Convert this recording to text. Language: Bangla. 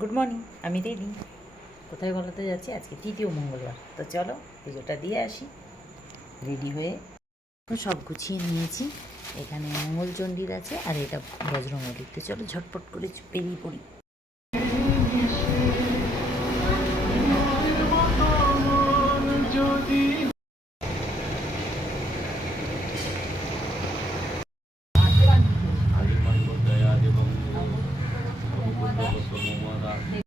গুড মর্নিং আমি দিদি। কোথায় বলতে যাচ্ছি? আজকে তৃতীয় মঙ্গলবার। তো চলো, পুজোটা দিয়ে আসি। রেডি হয়ে সব গুছিয়ে নিয়েছি। এখানে মঙ্গলচণ্ডীর আছে, আর এটা বজরঙ্গলির তো চলো ঝটপট করে বেরিয়ে পড়ি। 手工包扎